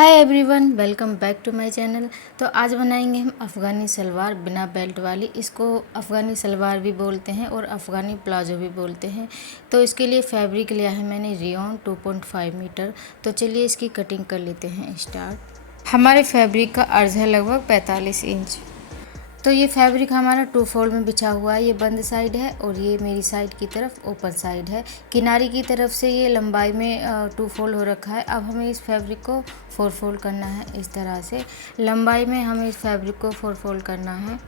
Hi everyone, welcome back to my channel. तो आज बनाएंगे हम अफ़गानी सलवार बिना बेल्ट वाली। इसको अफ़गानी सलवार भी बोलते हैं और अफ़गानी प्लाजो भी बोलते हैं। तो इसके लिए फैब्रिक लिया है मैंने रियॉन 2.5 मीटर। तो चलिए इसकी कटिंग कर लेते हैं स्टार्ट। हमारे फैब्रिक का अर्ज है लगभग 45 इंच। तो ये फैब्रिक हमारा 2 फोल्ड में बिछा हुआ है। ये बंद साइड है और ये मेरी साइड की तरफ ओपन साइड है। किनारी की तरफ से ये लंबाई में 2 फोल्ड हो रखा है। अब हमें इस फैब्रिक को 4 फोल्ड करना है। इस तरह से लंबाई में हमें इस फैब्रिक को 4 फोल्ड करना है।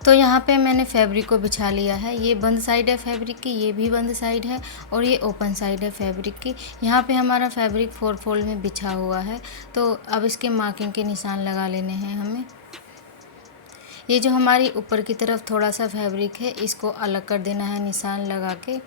तो यहाँ पे मैंने फैब्रिक को बिछा लिया है। ये बंद साइड है फैब्रिक की, ये भी बंद साइड है और ये ओपन साइड है फैब्रिक की। यहाँ पे हमारा फैब्रिक 4 फोल्ड में बिछा हुआ है। तो अब इसके मार्किंग के निशान लगा लेने हैं हमें। ये जो हमारी ऊपर की तरफ थोड़ा सा फैब्रिक है, इसको अलग कर देना है निशान लगा के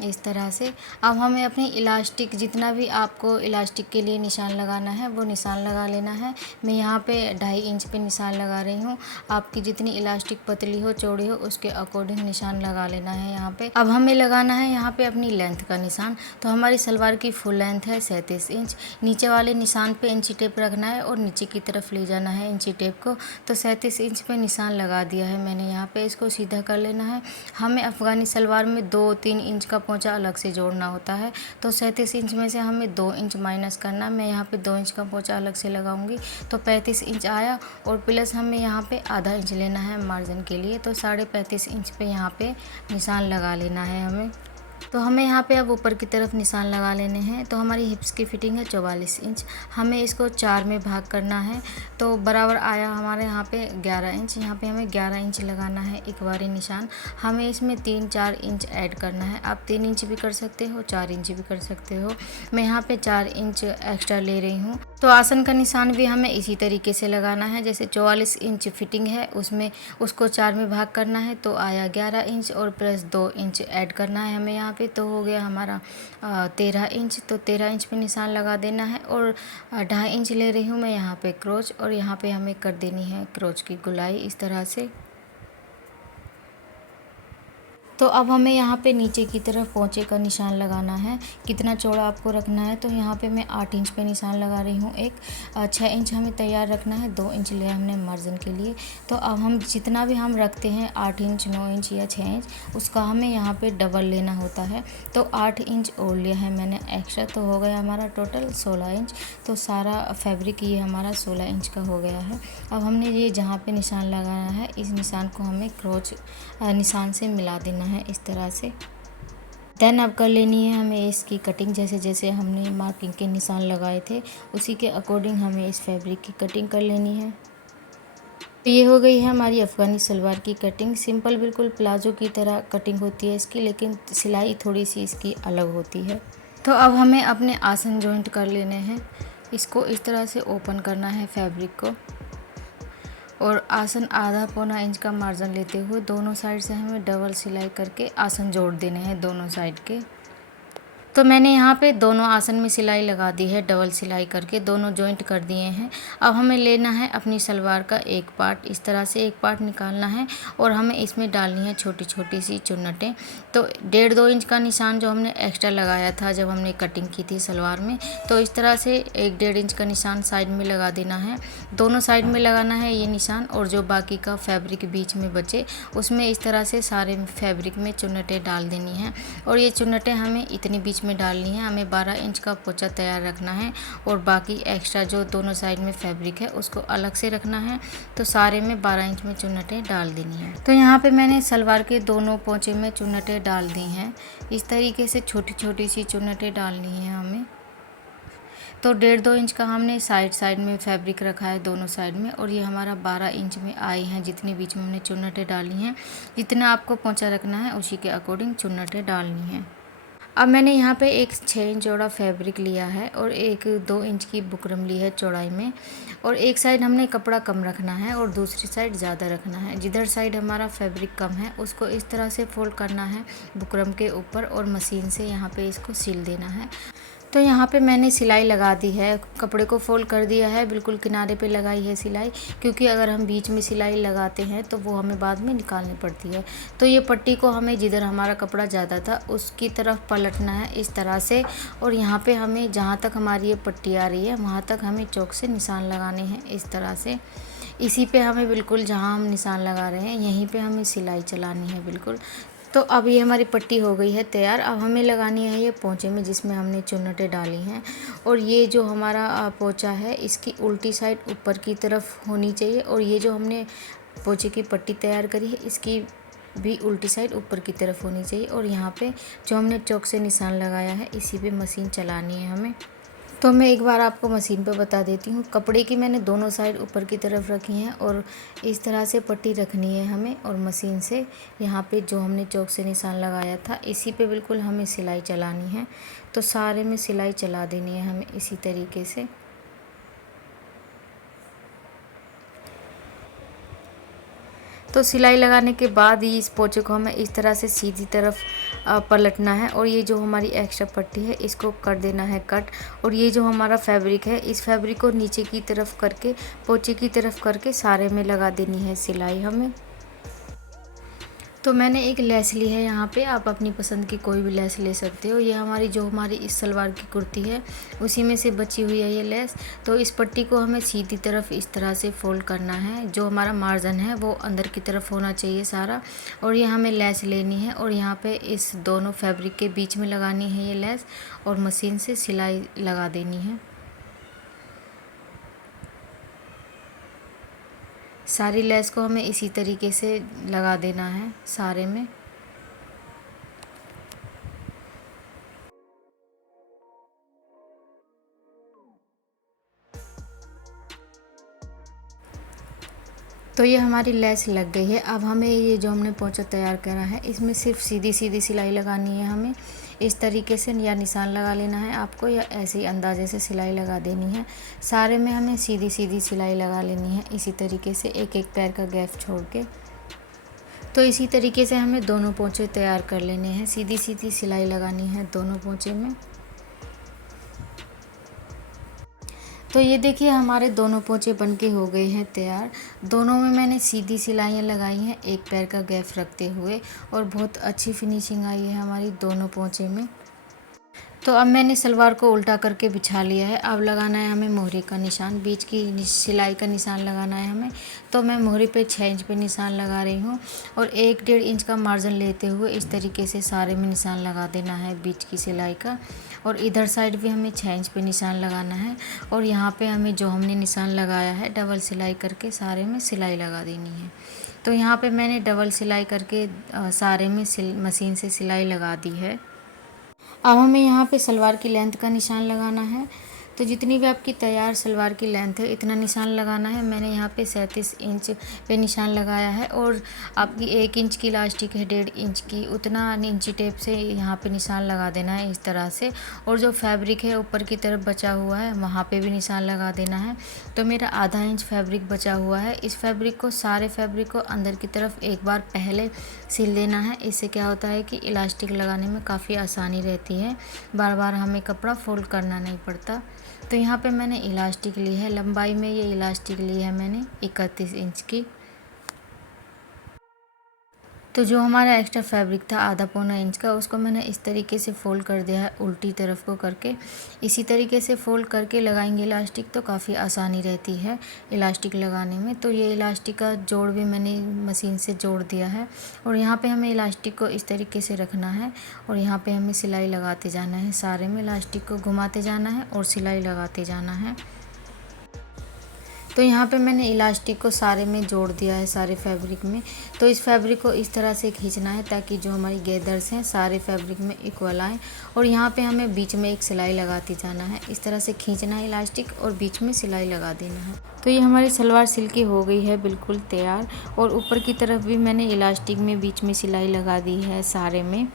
इस तरह से। अब हमें अपनी इलास्टिक, जितना भी आपको इलास्टिक के लिए निशान लगाना है वो निशान लगा लेना है। मैं यहाँ पे 2.5 इंच पे निशान लगा रही हूँ। आपकी जितनी इलास्टिक पतली हो चौड़ी हो उसके अकॉर्डिंग निशान लगा लेना है यहाँ पे। अब हमें लगाना है यहाँ पे अपनी लेंथ का निशान। तो हमारी सलवार की फुल लेंथ है 37 इंच। नीचे वाले निशान पे इंची टेप रखना है और नीचे की तरफ ले जाना है इंची टेप को। तो 37 इंच पे निशान लगा दिया है मैंने यहाँ पे। इसको सीधा कर लेना है। हमें अफ़गानी सलवार में 2-3 इंच का पोंचा अलग से जोड़ना होता है। तो 37 इंच में से हमें 2 इंच माइनस करना है। मैं यहाँ पे 2 इंच का पोंचा अलग से लगाऊंगी तो 35 इंच आया। और प्लस हमें यहाँ पे आधा इंच लेना है मार्जिन के लिए। तो 35.5 इंच पे यहाँ पे निशान लगा लेना है हमें। तो हमें यहाँ पे अब ऊपर की तरफ निशान लगा लेने हैं। तो हमारी हिप्स की फिटिंग है 44 इंच। हमें इसको 4 में भाग करना है। तो बराबर आया हमारे यहाँ पे 11 इंच। यहाँ पे हमें 11 इंच लगाना है एक बारी निशान। हमें इसमें 3-4 इंच ऐड करना है। आप 3 इंच भी कर सकते हो, 4 इंच भी कर सकते हो। मैं यहाँ पे 4 इंच एक्स्ट्रा ले रही हूँ। तो आसन का निशान भी हमें इसी तरीके से लगाना है। जैसे 44 इंच फिटिंग है, उसमें उसको 4 में भाग करना है तो आया 11 इंच और प्लस 2 इंच ऐड करना है हमें यहाँ पे। तो हो गया हमारा 13 इंच। तो 13 इंच पे निशान लगा देना है। और 2.5 इंच ले रही हूँ मैं यहाँ पे क्रोच, और यहाँ पे हमें कर देनी है क्रोच की गुलाई इस तरह से। तो अब हमें यहाँ पे नीचे की तरफ पोंचे का निशान लगाना है। कितना चौड़ा आपको रखना है, तो यहाँ पे मैं 8 इंच पे निशान लगा रही हूँ। 6 इंच हमें तैयार रखना है, 2 इंच लिया हमने मार्जिन के लिए। तो अब हम जितना भी हम रखते हैं 8 इंच, 9 इंच या 6 इंच, उसका हमें यहाँ पे डबल लेना होता है। तो 8 इंच और लिया है मैंने एक्स्ट्रा। तो हो गया हमारा टोटल 16 इंच। तो सारा फैब्रिक ये हमारा 16 इंच का हो गया है। अब हमने ये जहाँ पे निशान लगाना है, इस निशान को हमें क्रोच निशान से मिला देना है इस तरह से। देन अब कर लेनी है हमें इसकी कटिंग। जैसे जैसे हमने मार्किंग के निशान लगाए थे उसी के अकॉर्डिंग हमें इस फैब्रिक की कटिंग कर लेनी है। तो ये हो गई है हमारी अफ़गानी सलवार की कटिंग। सिंपल बिल्कुल प्लाजो की तरह कटिंग होती है इसकी, लेकिन सिलाई थोड़ी सी इसकी अलग होती है। तो अब हमें अपने आसन जॉइंट कर लेने हैं। इसको इस तरह से ओपन करना है फैब्रिक को, और आसन आधा पौना इंच का मार्जिन लेते हुए दोनों साइड से हमें डबल सिलाई करके आसन जोड़ देने हैं दोनों साइड के। तो मैंने यहाँ पे दोनों आसन में सिलाई लगा दी है, डबल सिलाई करके दोनों जॉइंट कर दिए हैं। अब हमें लेना है अपनी सलवार का एक पार्ट, इस तरह से एक पार्ट निकालना है और हमें इसमें डालनी है छोटी छोटी सी चुन्नटें। तो 1.5-2 इंच का निशान जो हमने एक्स्ट्रा लगाया था जब हमने कटिंग की थी सलवार में, तो इस तरह से 1-1.5 इंच का निशान साइड में लगा देना है। दोनों साइड में लगाना है ये निशान, और जो बाकी का फैब्रिक बीच में बचे उसमें इस तरह से सारे फैब्रिक में चुन्नटें डाल देनी हैं। और ये चुन्नटें हमें इतनी बीच में डालनी है। हमें 12 इंच का पोंचा तैयार रखना है और बाकी एक्स्ट्रा जो दोनों साइड में फैब्रिक है उसको अलग से रखना है। तो सारे में 12 इंच में चुन्नटें डाल देनी है। तो यहाँ पे मैंने सलवार के दोनों पोंचे में चुन्नटें डाल दी हैं। इस तरीके से छोटी छोटी सी चुन्नटें डालनी है हमें। तो 1.5-2 इंच का हमने साइड साइड में फैब्रिक रखा है दोनों साइड में, और ये हमारा 12 इंच में आई हैं जितनी बीच में हमने चुन्नटें डाली हैं। जितना आपको पोंचा रखना है उसी के अकॉर्डिंग चुन्नटें डालनी है। अब मैंने यहाँ पे एक 6 इंच चौड़ा फैब्रिक लिया है और एक 2 इंच की बुकरम ली है चौड़ाई में, और एक साइड हमने कपड़ा कम रखना है और दूसरी साइड ज़्यादा रखना है। जिधर साइड हमारा फैब्रिक कम है उसको इस तरह से फोल्ड करना है बुकरम के ऊपर, और मशीन से यहाँ पे इसको सिल देना है। तो यहाँ पे मैंने सिलाई लगा दी है, कपड़े को फोल्ड कर दिया है, बिल्कुल किनारे पे लगाई है सिलाई, क्योंकि अगर हम बीच में सिलाई लगाते हैं तो वो हमें बाद में निकालनी पड़ती है। तो ये पट्टी को हमें जिधर हमारा कपड़ा ज़्यादा था उसकी तरफ पलटना है इस तरह से, और यहाँ पे हमें जहाँ तक हमारी ये पट्टी आ रही है वहाँ तक हमें चौक से निशान लगाने हैं इस तरह से। इसी पे हमें बिल्कुल जहाँ हम निशान लगा रहे हैं यहीं पे हमें सिलाई चलानी है बिल्कुल। तो अब ये हमारी पट्टी हो गई है तैयार। अब हमें लगानी है ये पोंचे में जिसमें हमने चुन्नटें डाली हैं, और ये जो हमारा पोंचा है इसकी उल्टी साइड ऊपर की तरफ होनी चाहिए, और ये जो हमने पोंचे की पट्टी तैयार करी है इसकी भी उल्टी साइड ऊपर की तरफ होनी चाहिए। और यहाँ पे जो हमने चौक से निशान लगाया है इसी पे मशीन चलानी है हमें। तो मैं एक बार आपको मशीन पे बता देती हूँ। कपड़े की मैंने दोनों साइड ऊपर की तरफ रखी हैं और इस तरह से पट्टी रखनी है हमें, और मशीन से यहाँ पे जो हमने चौक से निशान लगाया था इसी पे बिल्कुल हमें सिलाई चलानी है। तो सारे में सिलाई चला देनी है हमें इसी तरीके से। तो सिलाई लगाने के बाद ही इस पोंचे को हमें इस तरह से सीधी तरफ पलटना है, और ये जो हमारी एक्स्ट्रा पट्टी है इसको कर देना है कट। और ये जो हमारा फैब्रिक है इस फैब्रिक को नीचे की तरफ करके पोंचे की तरफ करके सारे में लगा देनी है सिलाई हमें। तो मैंने एक लेस ली है यहाँ पे, आप अपनी पसंद की कोई भी लेस ले सकते हो। ये हमारी इस सलवार की कुर्ती है उसी में से बची हुई है ये लेस। तो इस पट्टी को हमें सीधी तरफ इस तरह से फोल्ड करना है, जो हमारा मार्जिन है वो अंदर की तरफ होना चाहिए सारा। और ये हमें लेस लेनी है और यहाँ पे इस दोनों फैब्रिक के बीच में लगानी है ये लेस, और मशीन से सिलाई लगा देनी है। सारी लेस को हमें इसी तरीके से लगा देना है सारे में। तो ये हमारी लेस लग गई है। अब हमें ये जो हमने पोंचा तैयार करा है इसमें सिर्फ सीधी सीधी सिलाई लगानी है हमें इस तरीके से, या निशान लगा लेना है आपको, या ऐसे ही अंदाजे से सिलाई लगा देनी है। सारे में हमें सीधी सीधी सिलाई लगा लेनी है इसी तरीके से, एक एक पैर का गैप छोड़ के। तो इसी तरीके से हमें दोनों पोंचे तैयार कर लेने हैं, सीधी सीधी सिलाई लगानी है दोनों पोंचे में। तो ये देखिए हमारे दोनों पोंचे बनके हो गए हैं तैयार। दोनों में मैंने सीधी सिलाइयाँ लगाई हैं एक पैर का गैप रखते हुए, और बहुत अच्छी फिनिशिंग आई है हमारी दोनों पोंचे में। तो अब मैंने सलवार को उल्टा करके बिछा लिया है। अब लगाना है हमें मोहरी का निशान, बीच की सिलाई का निशान लगाना है हमें। तो मैं मोहरी पे 6 इंच पे निशान लगा रही हूँ, और 1-1.5 इंच का मार्जिन लेते हुए इस तरीके से सारे में निशान लगा देना है बीच की सिलाई का। और इधर साइड भी हमें 6 इंच पे निशान लगाना है, और यहाँ पे हमें जो हमने निशान लगाया है डबल सिलाई करके सारे में सिलाई लगा देनी है। तो यहाँ पे मैंने डबल सिलाई करके सारे में मशीन से सिलाई लगा दी है। अब हमें यहाँ पे सलवार की लेंथ का निशान लगाना है। तो जितनी भी आपकी तैयार सलवार की लेंथ है इतना निशान लगाना है। मैंने यहाँ पे 37 इंच पे निशान लगाया है, और आपकी 1 इंच की इलास्टिक है 1.5 इंच की, उतना इंची टेप से यहाँ पे निशान लगा देना है इस तरह से। और जो फैब्रिक है ऊपर की तरफ बचा हुआ है वहाँ पे भी निशान लगा देना है। तो मेरा आधा इंच फैब्रिक बचा हुआ है। इस फैब्रिक को सारे फैब्रिक को अंदर की तरफ एक बार पहले सिल देना है। इससे क्या होता है कि इलास्टिक लगाने में काफ़ी आसानी रहती है, बार बार हमें कपड़ा फोल्ड करना नहीं पड़ता। तो यहाँ पे मैंने इलास्टिक ली है, लंबाई में ये इलास्टिक ली है मैंने 31 इंच की। तो जो हमारा एक्स्ट्रा फैब्रिक था आधा पौना इंच का, उसको मैंने इस तरीके से फ़ोल्ड कर दिया है उल्टी तरफ को करके। इसी तरीके से फ़ोल्ड करके लगाएंगे इलास्टिक तो काफ़ी आसानी रहती है इलास्टिक लगाने में। तो ये इलास्टिक का जोड़ भी मैंने मशीन से जोड़ दिया है, और यहाँ पे हमें इलास्टिक को इस तरीके से रखना है, और यहाँ पे हमें सिलाई लगाते जाना है। सारे में इलास्टिक को घुमाते जाना है और सिलाई लगाते जाना है। तो यहाँ पे मैंने इलास्टिक को सारे में जोड़ दिया है सारे फैब्रिक में। तो इस फैब्रिक को इस तरह से खींचना है ताकि जो हमारी गैदर्स हैं सारे फैब्रिक में इक्वल आएँ, और यहाँ पे हमें बीच में एक सिलाई लगाती जाना है। इस तरह से खींचना है इलास्टिक और बीच में सिलाई लगा देना है। तो ये हमारी सलवार सिल के हो गई है बिल्कुल तैयार, और ऊपर की तरफ भी मैंने इलास्टिक में बीच में सिलाई लगा दी है सारे में।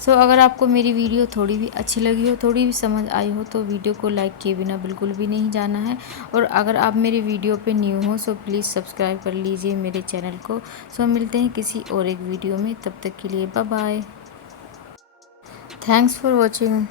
सो अगर आपको मेरी वीडियो थोड़ी भी अच्छी लगी हो, थोड़ी भी समझ आई हो, तो वीडियो को लाइक किए बिना बिल्कुल भी नहीं जाना है। और अगर आप मेरी वीडियो पे न्यू हो सो प्लीज़ सब्सक्राइब कर लीजिए मेरे चैनल को। सो मिलते हैं किसी और एक वीडियो में, तब तक के लिए bye bye. Thanks for watching.